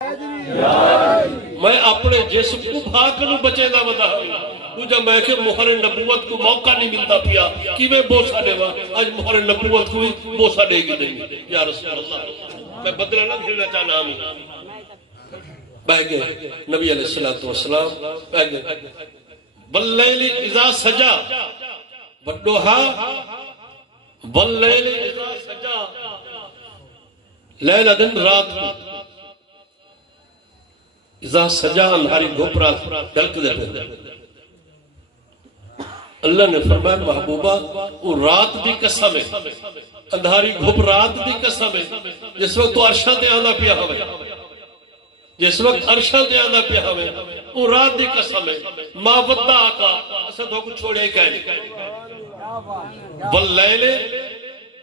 میں اپنے جسم کو بھاگ نو بچے دا بدا تو جب میں کہ مہر نبوت کو موقع نہیں ملتا پیا کہ میں بوسا دے وا آج مہر نبوت کو بھی بوسا دے گی نہیں یا رسول اللہ میں بدلہ نہ گھرنا چاہنا ہوں بہ گئے نبی علیہ السلام بہ گئے باللیل اذا سجا بدوہا باللیل اذا سجا لیلہ دن رات کو اذا سجا انہاری گھوپرا ڈلک دے پہ اللہ نے فرمایا محبوبہ وہ رات دی قسم ہے اندھاری گھپ رات دی قسم ہے جس وقت تو عرشہ دے آنا پیا ہوئے جس وقت عرشہ دے آنا پیا ہوئے وہ رات دی قسم ہے ما ودہ آقا اسا تو کو چھوڑے کہنے واللیل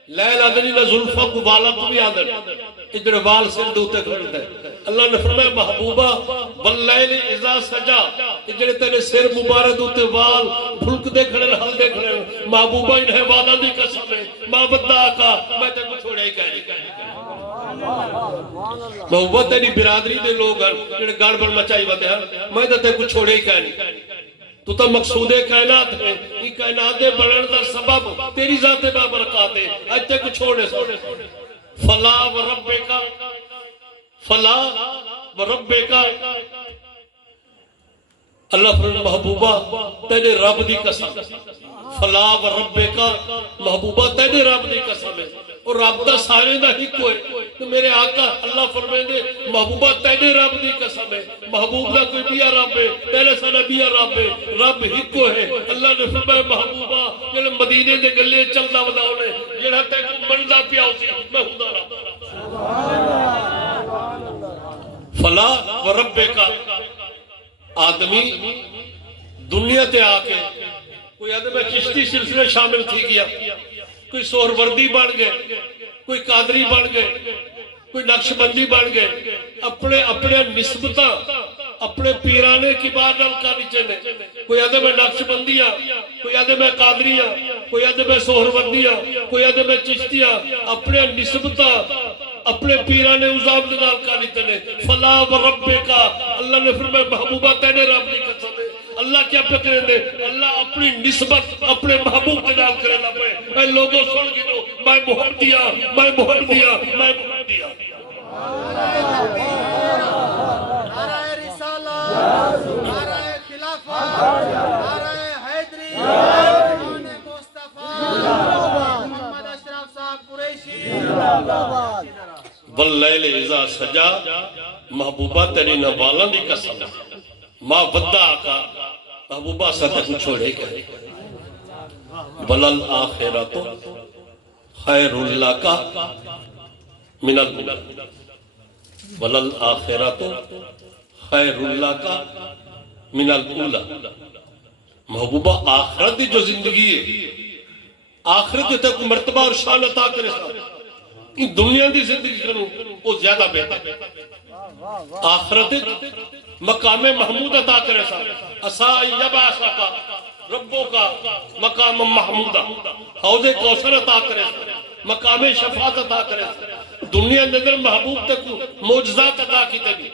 لیل آدھنی نہ ظلفہ کو بالا تو بھی آدھر اجڑے بال سے دوتے کھڑتے اللہ نے فرمایا محبوبہ واللیل اذا سجا اجڑے تیرے سر مبارک دوتے بال بھلک دے کھڑے حل دے کھڑے محبوبہ انہیں وعدہ دی قسم ہے ما بدہ آقا میں تے کو چھوڑے ہی کہنے محبوبہ تیری برادری دے لوگ ہیں گاڑ بڑھ مچائی وادے ہیں میں تے کو چھوڑے ہی کہنے تو تا مقصود کائنات ہے یہ کائنات بڑھن دا سبب تیری ذات بابرکات ہے آج تے کو چھوڑے فلا وربکا فلا وربکا اللہ فرمائے محبوبہ تیرے رب دی قسم فلا وربکا محبوبہ تیرے رب دی قسم ہے اور رب دا سارے دا ہی کوئی تو میرے آقا اللہ فرمائے دے محبوبہ تیرے رب دی قسم ہے محبوب دا کوئی بیا رب ہے تیرے سنہ بیا رب ہے رب ہی کو ہے اللہ نے فرمائے محبوبہ جنہا مدینے دے گلے چلدا وداؤ نے جنہا تے کو بندہ پیا اسی میں ہوں دا رب فلا وربکا آدمی دنیا تے آکے کوئی آدمی چشتی سلسلے شامل تھی گیا کوئی سہروردی بن گئے کوئی قادری بن گئے کوئی نقش بندی بن گئے اپنے نسبتاں اپنے پیرانے کی بات نال کا نیچے نے کوئی آدھے میں نقش بندیاں کوئی آدھے میں قادریاں کوئی آدھے میں سہروردیاں کوئی آدھے میں چشتیاں اپنے نسبتاں اپنے پیرانے عذاب نال کا نیچے نے فلا وربکا اللہ نے فرمایا محبوبہ تیرے رب دی قسم ہے اللہ کیا پکڑے دے اللہ اپنی نسبت اپنے محبوب کے نال کرے نہ پڑے میں لوگوں سن گنو میں محب دیا میں محب دیا میں محب دیا نعرہ رسالت نعرہ خلافت نعرہ حیدری امام مصطفیٰ محمد اشرف صاحب قریشی واللیل اذا سجا محبوبہ تیری نوالاں دی قسم ما ودہ آقا محبوبہ ساتھ کو چھوڑے گئے ولل آخرت خیر اللہ کا من الأولى ولل آخرت خیر اللہ کا من الأولى محبوبہ آخرت جو زندگی ہے آخرت تک مرتبہ اور شان عطا کرے ان دنیا دی زندگی کروں وہ زیادہ بہتر آخرت مقام محمود عطا کرے سا اسائی یبعثا کا ربوں کا مقام محمودہ حوض کوثر عطا کرے سا مقام شفاعت عطا کرے سا دنیا نظر محبوب تک معجزات عطا کی تگی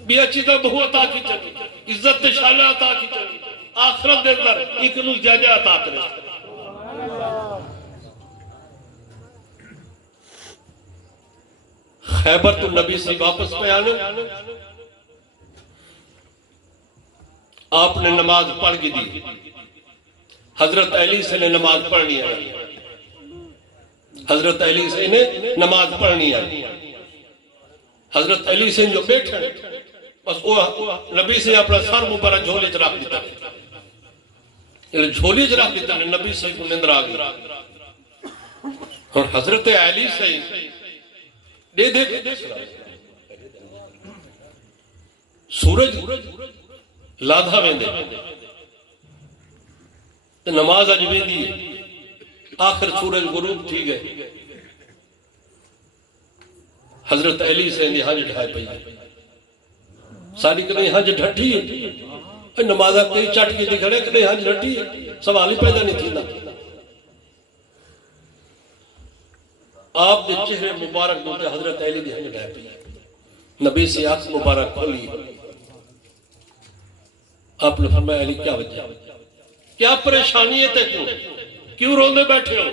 بیا چیزہ بہو عطا کی تگی عزت شانہ عطا کی تگی آخرت دے اندر اکنو جاجہ عطا کرے سا خیبر تو نبی سے واپس پہ آنے آپ نے نماز پڑھ گی دی حضرت علی سے نے نماز پڑھنی ہے حضرت علی سے نے نماز پڑھنی ہے حضرت علی سے جو بیٹھے بس وہ نبی سے اپنا سر مبارک جھولے چراک دیتا جھولی چراک دیتا نبی سے کو نندر آگئی اور حضرت علی سے دے سورج لادھا ویندے نماز اج ویندی آخر سورج غروب تھی گئے حضرت علی سے اندھی حج ڈھائے پئی ساری کہ نہیں حج ڈھٹی ہے نمازہ کئی چٹ کی دکھڑے کہ نہیں حج ڈھٹی ہے سوال ہی پیدا نہیں تھی نا آپ دے چہرے مبارک دوتے حضرت علی دی حج ڈھائے پئی نبی سے آنکھ مبارک کھولی، آپ نے فرمایا علی کیا وجہ، کیا پریشانی ہے کیوں روندے بیٹھے ہو؟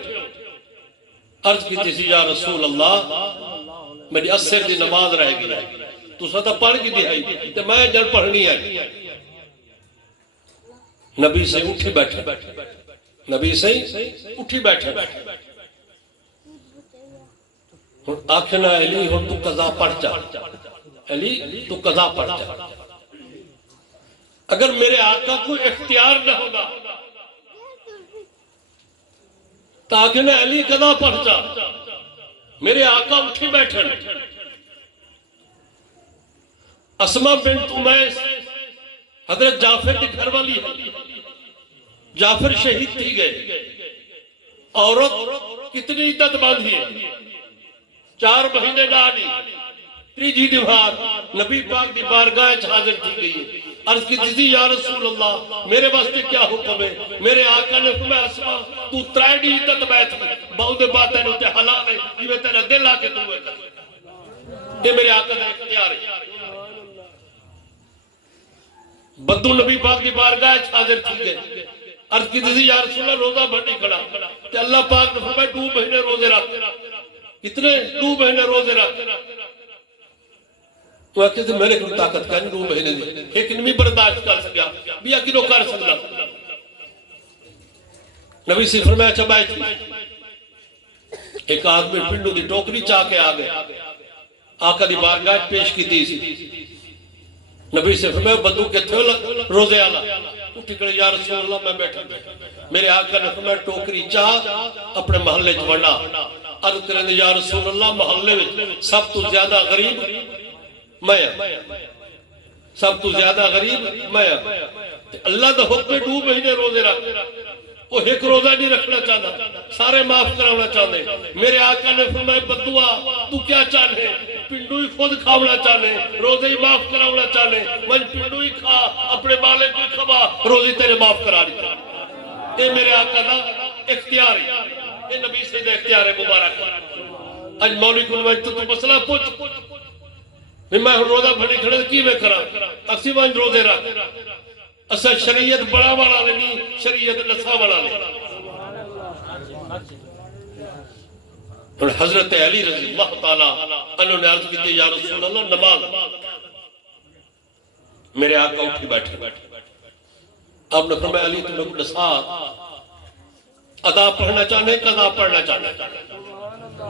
عرض کی تھی یا رسول اللہ میری عصر دی نماز رہ گئی، تو ستا پڑھ کی دہائی تے میں جل پڑھنی ہے۔ نبی سے اٹھی بیٹھے، نبی سے اٹھی بیٹھے، آخنا علی ہوں تو قضا پڑھ جا، علی تو قضا پڑھ جا۔ اگر میرے آقا کو اختیار نہ ہوگا تو آخنا علی قضا پڑھ جا، میرے آقا اٹھی بیٹھے۔ اسما بنت امیس حضرت جعفر کی گھر والی ہے، جعفر شہید تھی گئے، عورت کتنی عدت باندھی ہے، 4 مہینے ڈالی، تیجی دیوار نبی پاک دی بارگاہ حاضر تھی گئی ہے۔ عرض کی تھی یا رسول اللہ میرے واسطے کیا حکم ہے؟ میرے آقا نے فرمایا اسما تو 3 دی عدت بیٹھ بہت بات ہے تے حلال ہے جویں تیرا دل آ کے تو ہے، یہ میرے آقا کا اختیار ہے۔ بدو نبی پاک دی بارگاہ حاضر تھی گئے، عرض کی تھی یا رسول اللہ روزہ بھر کھڑا تے اللہ پاک نے فرمایا 2 مہینے روزے رکھ، کتنے 2 مہینے روزے رکھ۔ تو آکے تھے میرے کو طاقت کا نہیں 2 مہینے دی، لیکن میں برداشت کر سکیا بیا کی نو کر سکتا۔ نبی سے فرمایا اچھا بیٹھ، ایک آدمی پنڈو دی ٹوکری چاہ کے آگئے، آقا دی بارگاہ پیش کی تھی سی۔ نبی سے فرمایا بدو کے تھے روزے آلا، اٹھ کر یا رسول اللہ میں بیٹھا، میرے آقا نے فرمایا ٹوکری چاہ اپنے محلے جوڑنا۔ عرض کرنے یا رسول اللہ محلے میں سب تو زیادہ غریب میں، سب تو زیادہ غریب میں، اللہ دا حکم 2 مہینے روزے رکھ، وہ ایک روزہ نہیں رکھنا چاہتا، سارے معاف کرانا چاہتے۔ میرے آقا نے فرمایا بدعا تو کیا چاہے؟ پنڈو ہی خود کھاونا چاہے، روزے ہی معاف کراونا چاہے، من پنڈو ہی کھا اپنے بالے کو کھوا، روزے تیرے معاف کرا دیا۔ یہ میرے آقا دا اختیار ہے، یہ نبی سے دا اختیار ہے مبارک۔ اج مولوی کو تو مسئلہ پوچھ میں روزہ بھنے کھڑے کی میں کرا اسی وانج روزے رکھ، اسا شریعت بڑا والا نہیں، شریعت نسا والا نہیں۔ اور حضرت علی رضی اللہ تعالیٰ انہوں نے عرض کی تھی یا رسول اللہ نماز، میرے آقا اٹھی بیٹھے، آپ نے فرمایا علی تمہیں کو نسا ادا پڑھنا چاہنے قضا پڑھنا چاہنے،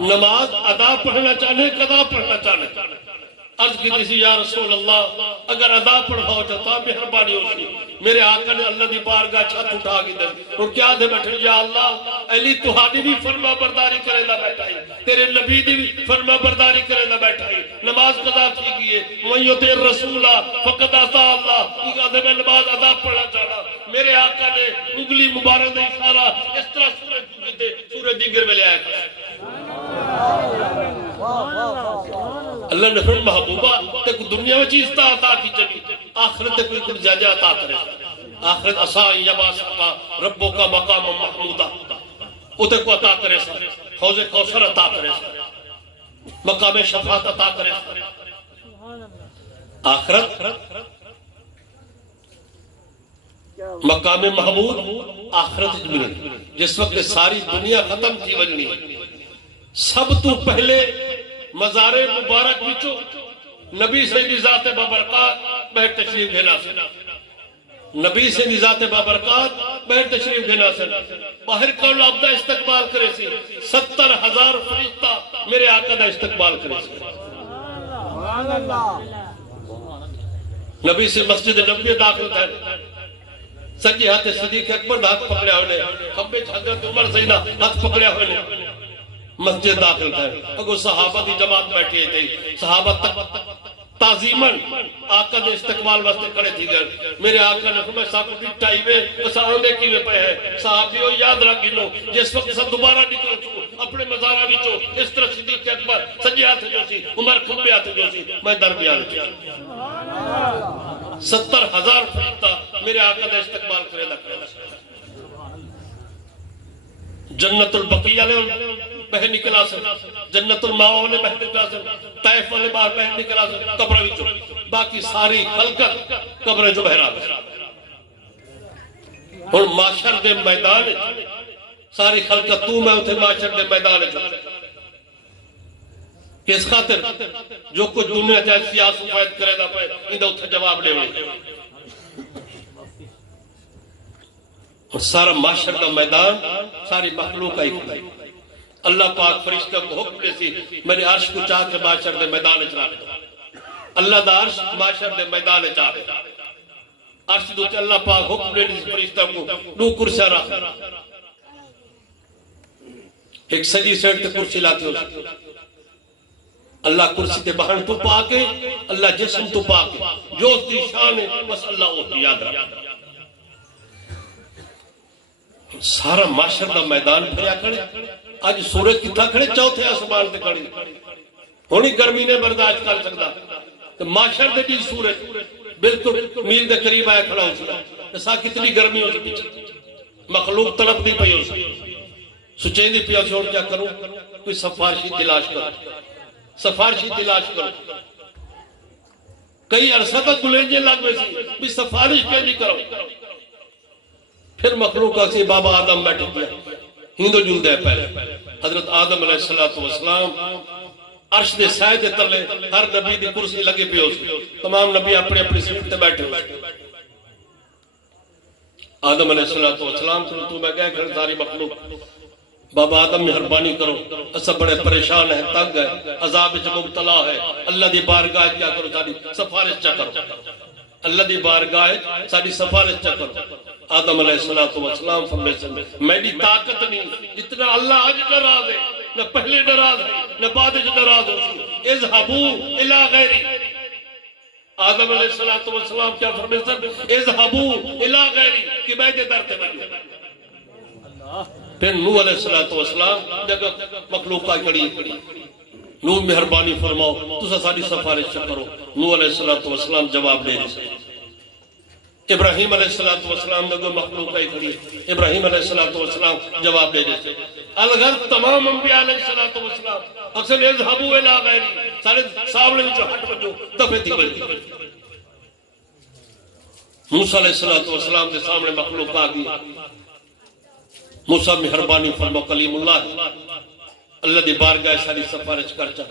نماز ادا پڑھنا چاہنے قضا پڑھنا چاہنے۔ عرض کی تھی یا رسول اللہ اگر ادا پڑھاؤ جاتا مہربانی ہوتی۔ میرے آقا نے اللہ دی بارگاہ چھت اٹھا کی دے اور کیا دے بیٹھے یا اللہ علی تہاڈی بھی فرما برداری کرے نہ بیٹھائی، تیرے نبی دی بھی فرما برداری کرے نہ بیٹھائی، نماز قضا کی گئی وَمَن يُطِعِ الرَّسُولَ فَقَدْ أَطَاعَ اللَّهَ، یہ کہتے میں نماز ادا پڑھنا چاہنا۔ میرے آقا نے انگلی مبارک دے اشارہ اس طرح سورہ دیگر میں لے آیا۔ اللہ نے فرمایا محبوبہ تے کوئی دنیا میں چیز عطا کی چلی، آخرت تے کوئی کچھ زیادہ عطا کرے، آخرت عصا یباسقا ربو کا مقام محمودہ اتنے کو عطا کرے، حوض کوثر عطا کرے، مقام شفاعت عطا کرے۔ آخرت مقام محمود آخرت جمعی، جس وقت ساری دنیا ختم تھی وجنی، سب تو پہلے مزار مبارک بچو نبی سے ذات بابرکات بہر تشریف گھنا سے، نبی سے ذات بابرکات بہر تشریف گھنا سے، باہر کون عبدہ استقبال کرے سی، 70,000 فرشتہ میرے آقا دا استقبال کرے سی۔ نبی سے مسجد نبی داخل تھے، سجی ہاتھ صدیق اکبر ہاتھ پکڑیا ہوئے، کھبے حضرت عمر سیدہ ہاتھ پکڑیا ہوئے، مسجد داخل تھے، اگو صحابہ دی جماعت بیٹھی تھی، صحابہ تعظیمن آقا دے استقبال واسطے کھڑے تھی گئے۔ میرے آقا نے فرمایا ساکو ٹائی میں اسا آندے کیویں پے ہے، صحابیوں یاد رکھ گنو جس وقت سے دوبارہ نکل چکو اپنے مزارہ وچوں اس طرح صدیق اکبر سجے ہاتھ جو سی، عمر کھبے ہاتھ جو سی، میں درمیان چ 70,000 فرشتہ میرے آقا دا استقبال کرے لگا۔ جنت البقیع بہن نکلا سن جنت الماء والے بہن نکلا سن طائف والے باہر بہن نکلا سن قبر وچوں باقی ساری خلقت قبر جو بہرا ہن معاشر دے میدان ساری خلقت تو میں اتھے معاشر دے میدان کس خاطر جو کچھ دنیا چاہے سیاس فائد کرے دا پہ اندھا اتھے جواب لے ہوئے اور سارا معاشر کا میدان ساری مخلوق کا ایک اللہ پاک فرشتہ کو حکم دے سی میرے عرش کو چاہ کے معاشر دے میدان چاہ دے اللہ دا عرش معاشر دے میدان چاہ دے عرش دو چاہ اللہ پاک حکم دے سی فرشتہ کو نو کرسہ رہا ایک سجی سیٹ تے کرسی لاتے ہو اللہ کرسی تے بہن تو پاکے اللہ جسم تو پاکے جو اس دی شان ہے بس اللہ ہوتی یاد رہا سارا معاشر دا میدان پھریا کھڑے آج سورج کتھا کھڑے چوتھے آسمان تے کھڑے ہونی گرمی نے برداشت کر سکتا تو معاشر دے بھی سورج بالکل میل دے قریب آیا کھڑا ہو سکتا سا کتنی گرمی ہو سکتی مخلوق طلب دی پئی ہو سکتی سچیں دی پیا چھوڑ کیا کروں کوئی سفارشی تلاش کرو سفارشی تلاش کرو کئی عرصہ تک گلینجے لگ میں سی بھی سفارش پہ نہیں کرو پھر مخلوق سے بابا آدم بیٹھ گیا ہندو جلدے پہلے حضرت آدم علیہ السلام عرش دے سائے دے تلے ہر نبی دی کرسی لگے پہ ہو سی تمام نبی اپنے اپنے سیٹ تے بیٹھے ہو آدم علیہ السلام تو میں کہہ کر ساری مخلوق بابا آدم مہربانی کرو اسا بڑے پریشان ہے تنگ ہے عذاب جب مبتلا ہے اللہ دی بارگاہ کیا کرو ساری سفارش چا کرو اللہ دی بارگاہ ساری سفارش چا کرو آدم علیہ السلام فرمیسن میری طاقت نہیں اتنا اللہ آج نراض ہے نہ پہلے نراض ہے نہ بعد نراض ہو اذهبوا الى غیری آدم علیہ السلام کیا فرمیسن اذهبوا الى غیری کہ میں دے در تے میں پھر نوح علیہ السلام جگہ مخلوقہ کڑی نوح مہربانی فرماؤ تو ساری سفارش کرو نوح علیہ السلام جواب دے رہے ابراہیم علیہ السلام نے مخلوق ہے کھڑی ابراہیم علیہ السلام جواب دے دیتے الغرض تمام انبیاء علیہ السلام اکثر اذهبوا الى غیری سارے سامنے جو ہٹ بجو دفے تھی بجو موسیٰ علیہ السلام کے سامنے مخلوق آ گئی موسیٰ مہربانی فرما کلیم اللہ اللہ دی بارگاہ ساری سفارش کرتا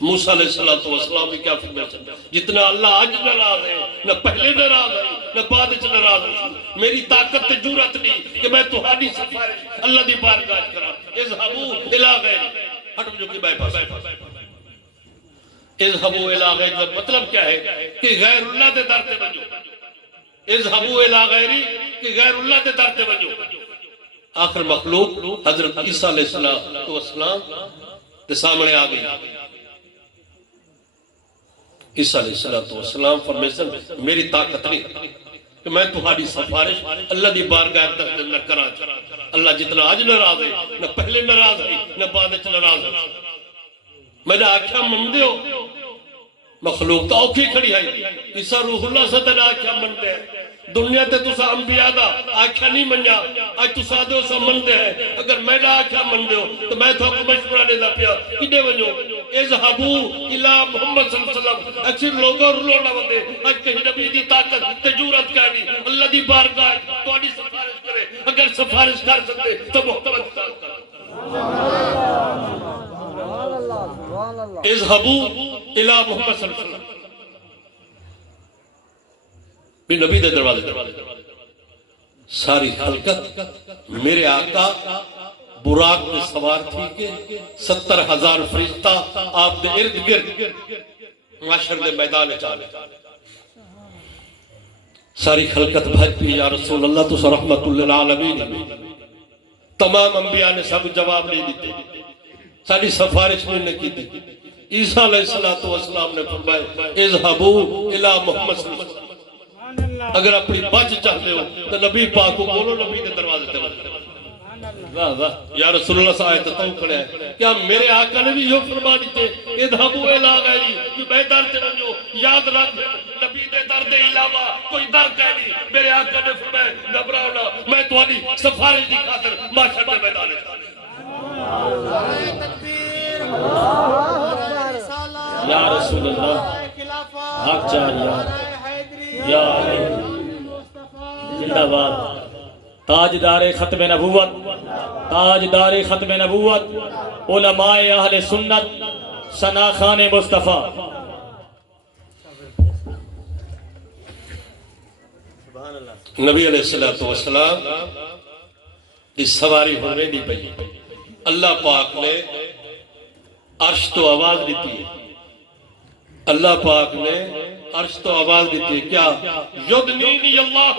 موسیٰ علیہ السلام بھی کیا فرمائے جتنا اللہ آج نراض ہے نہ پہلے نراض ہے نہ بعد نراض ہے میری طاقت تے جرات نہیں کہ میں تمہاری سفارش اللہ دی بارگاہ کرا اذهبوا الى غیری ہٹ جو کہ بائی پاس اذهبوا الى غیری مطلب کیا ہے کہ غیر اللہ دے در تے بنجو اذهبوا الى غیری کہ غیر اللہ دے در تے بنجو آخر مخلوق حضرت عیسیٰ علیہ السلام کے سامنے آ گئی عیسیٰ علیہ السلام فرمیسن میری طاقت نہیں کہ میں تمہاری سفارش اللہ دی بارگاہ تک نہ کرا اللہ جتنا آج نراض ہے نہ پہلے نراض ہے نہ بعد نراض ہے میں نے آکھیا من دے ہو مخلوق تو اوکھی کھڑی ہے عیسیٰ روح اللہ صدر آکھیا من دے دنیا تے تسا انبیاء دا آکھا نہیں منیا آج تسا دے اسا من دے ہے اگر میں دا آکھا من دے ہو تو میں تو کو مشورہ دے دا پیا کدے ونجو اذهبوا الى محمد صلی اللہ علیہ وسلم اکثر لوگوں رلو نہ وندے آج کہیں نبی دی طاقت تے جرات کہنی اللہ دی بارگاہ تہاڈی سفارش کرے اگر سفارش کر سکتے تو محمد صلی اذهبوا الى محمد صلی اللہ علیہ وسلم بھی نبی دے دروازے ساری خلقت میرے آقا براق میں سوار تھی کہ 70,000 فرشتہ آپ دے ارد گرد معاشر دے میدان چالے ساری خلقت بھائی پی یا رسول اللہ تو رحمت للعالمین تمام انبیاء نے سب جواب نہیں دیتے ساری سفارش میں نے کی دی عیسیٰ علیہ السلام نے فرمایا اذهبوا الى محمد صلی اللہ علیہ وسلم اگر اپنی بچ چاہتے ہو تو نبی پاک کو بولو نبی دے دروازے تے یا رسول اللہ صلی اللہ علیہ وسلم کھڑے ہیں کیا میرے آقا نے بھی یہ فرما دیتے اذهبوا الى غیری کہ میں در تے ونجو یاد رکھ نبی دے در دے علاوہ کوئی در کہہ نہیں میرے آقا نے فرمایا گھبراؤ نہ میں تمہاری سفارش دی خاطر معاشر دے میدان رسول اللہ نعرہ خلافت حق چاہیے نعرہ حیدری یا علی زندہ باد تاجدار ختم نبوت تاجدار ختم نبوت علماء اہل سنت ثناخان مصطفیٰ نبی علیہ السلام اس سواری ہونے دی پئی اللہ پاک نے عرش تو آواز دیتی ہے اللہ پاک نے عرش تو آواز دیتی ہے کیا یدنینی اللہ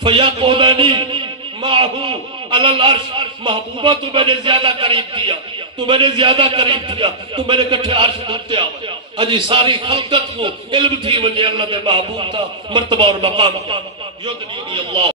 فیقودنی معہو علی العرش محبوبہ تو میں نے زیادہ قریب دیا تو میں نے زیادہ قریب دیا تو میرے کٹھے عرش دھوتے آئے اجی ساری خلقت کو علم تھی وجہ اللہ دے محبوب تھا مرتبہ اور مقام یدنینی اللہ